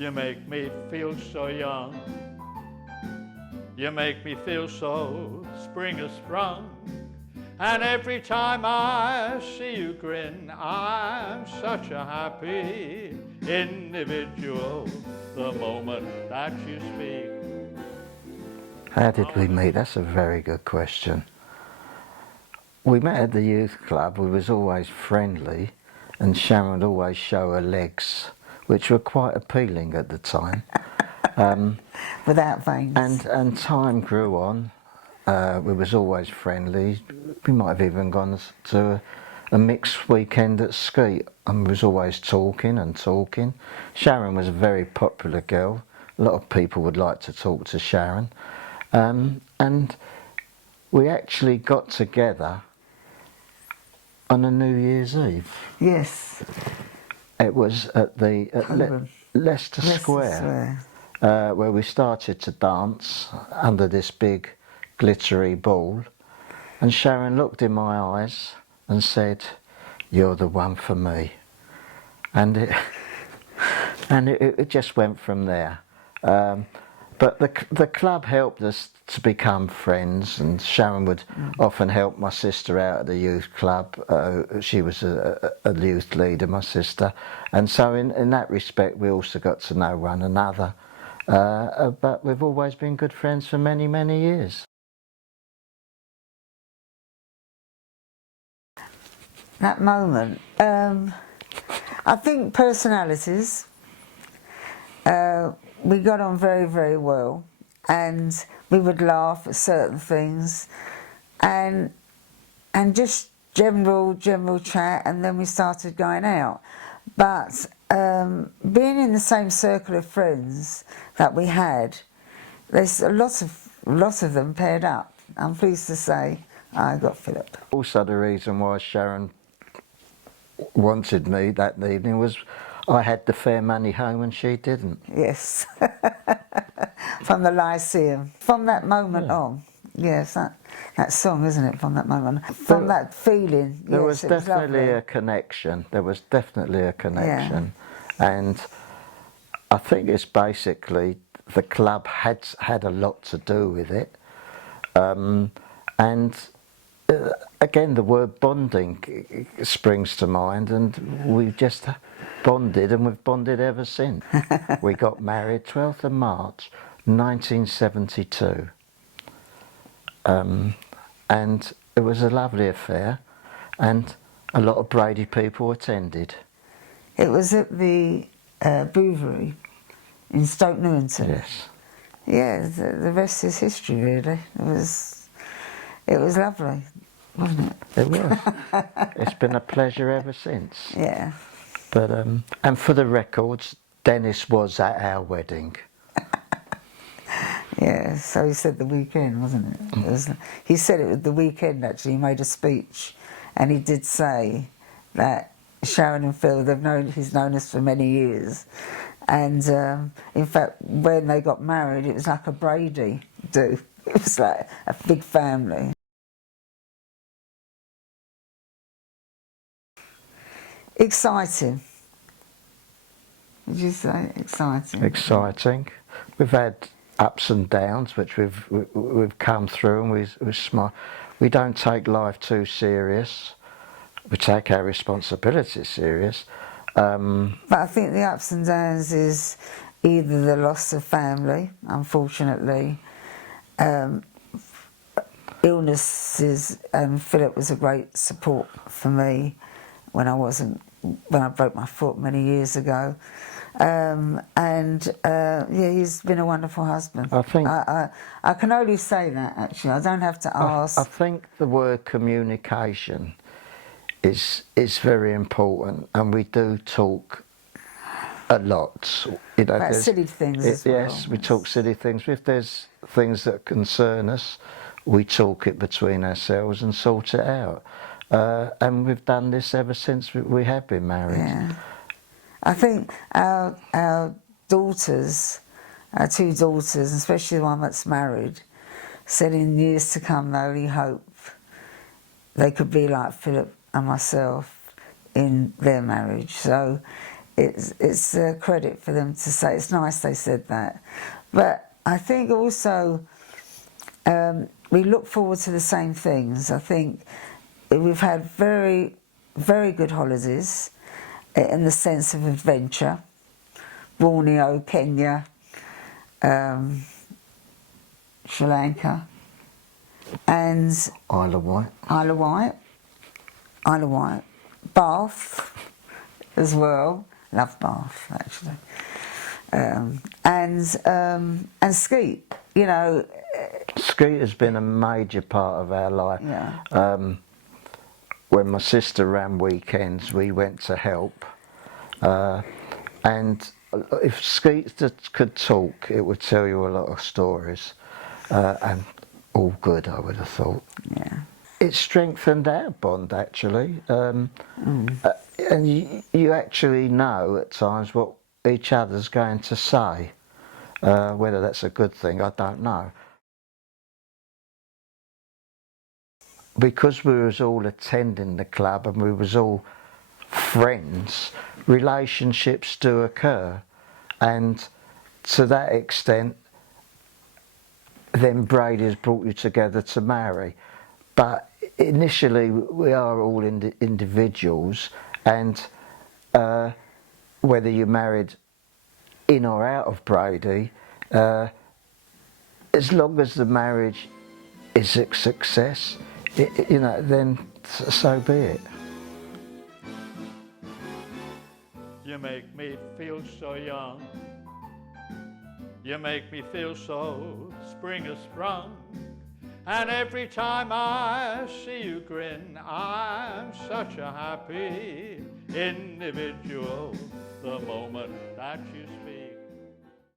You make me feel so young. You make me feel so spring has sprung. And every time I see you grin, I'm such a happy individual. The moment that you speak. How did we meet? That's a very good question. We met at the youth club. We was always friendly, and Sharon would always show her legs, which were quite appealing at the time. Without veins. And time grew on. We was always friendly. We might have even gone to a mixed weekend at Skeet, and we was always talking and talking. Sharon was a very popular girl. A lot of people would like to talk to Sharon. And we actually got together on a New Year's Eve. Yes. It was at Leicester Square, where we started to dance under this big glittery ball, and Sharon looked in my eyes and said, "You're the one for me," and it just went from there. But the club helped us to become friends, and Sharon would often help my sister out at the youth club. She was a youth leader, my sister, and so in that respect we also got to know one another. But we've always been good friends for many, many years. That moment, I think personalities. We got on very, very well, and we would laugh at certain things, and just general chat, and then we started going out. But being in the same circle of friends that we had, there's a lot of them paired up. I'm pleased to say I got Philip. Also, the reason why Sharon wanted me that evening was I had the fair money home and she didn't. Yes. From the Lyceum. From that moment on. Yes, that song, isn't it? From that moment. From that feeling. There was definitely a connection. There was definitely a connection. Yeah. And I think it's basically the club had a lot to do with it. And again, the word bonding springs to mind, and we just bonded, and we've bonded ever since. We got married 12th of March 1972, and it was a lovely affair, and a lot of Brady people attended. It was at the Bouverie in Stoke Newington. Yes. Yeah, the rest is history, really. It was lovely, wasn't it? It was. It's been a pleasure ever since. Yeah. But and for the records, Dennis was at our wedding. Yeah, so he said the weekend, wasn't it? He said it was the weekend, actually. He made a speech, and he did say that Sharon and Phil, he's known us for many years. And in fact, when they got married, it was like a Brady do. It was like a big family. Exciting. Would you say exciting? Exciting. We've had ups and downs, which we've come through, and we smile. We don't take life too serious. We take our responsibilities serious. But I think the ups and downs is either the loss of family, unfortunately, illnesses, and Philip was a great support for me when I broke my foot many years ago. Yeah, he's been a wonderful husband. I think I can only say that, actually. I don't have to ask. I think the word communication is very important, and we do talk a lot. You know, about silly things as well. Yes, we talk silly things. If there's things that concern us, we talk it between ourselves and sort it out. And we've done this ever since we have been married. Yeah. I think our daughters, our two daughters, especially the one that's married, said in years to come they only hope they could be like Philip and myself in their marriage. So it's a credit for them to say. It's nice they said that. But I think also we look forward to the same things. I think we've had very, very good holidays in the sense of adventure. Borneo, Kenya, Sri Lanka, and Isle of Wight. Isle of Wight, Bath as well. Love Bath actually, and Skeet. You know, Skeet has been a major part of our life. Yeah. When my sister ran weekends, we went to help, and if Skeet could talk, it would tell you a lot of stories, and all good, I would have thought. Yeah. It strengthened our bond, actually, and you actually know at times what each other's going to say. Whether that's a good thing, I don't know. Because we was all attending the club and we was all friends, relationships do occur, and to that extent then Brady's brought you together to marry. But initially we are all individuals, and whether you're married in or out of Brady, as long as the marriage is a success, you know, then so be it. You make me feel so young. You make me feel so spring has sprung. And every time I see you grin, I'm such a happy individual the moment that you speak.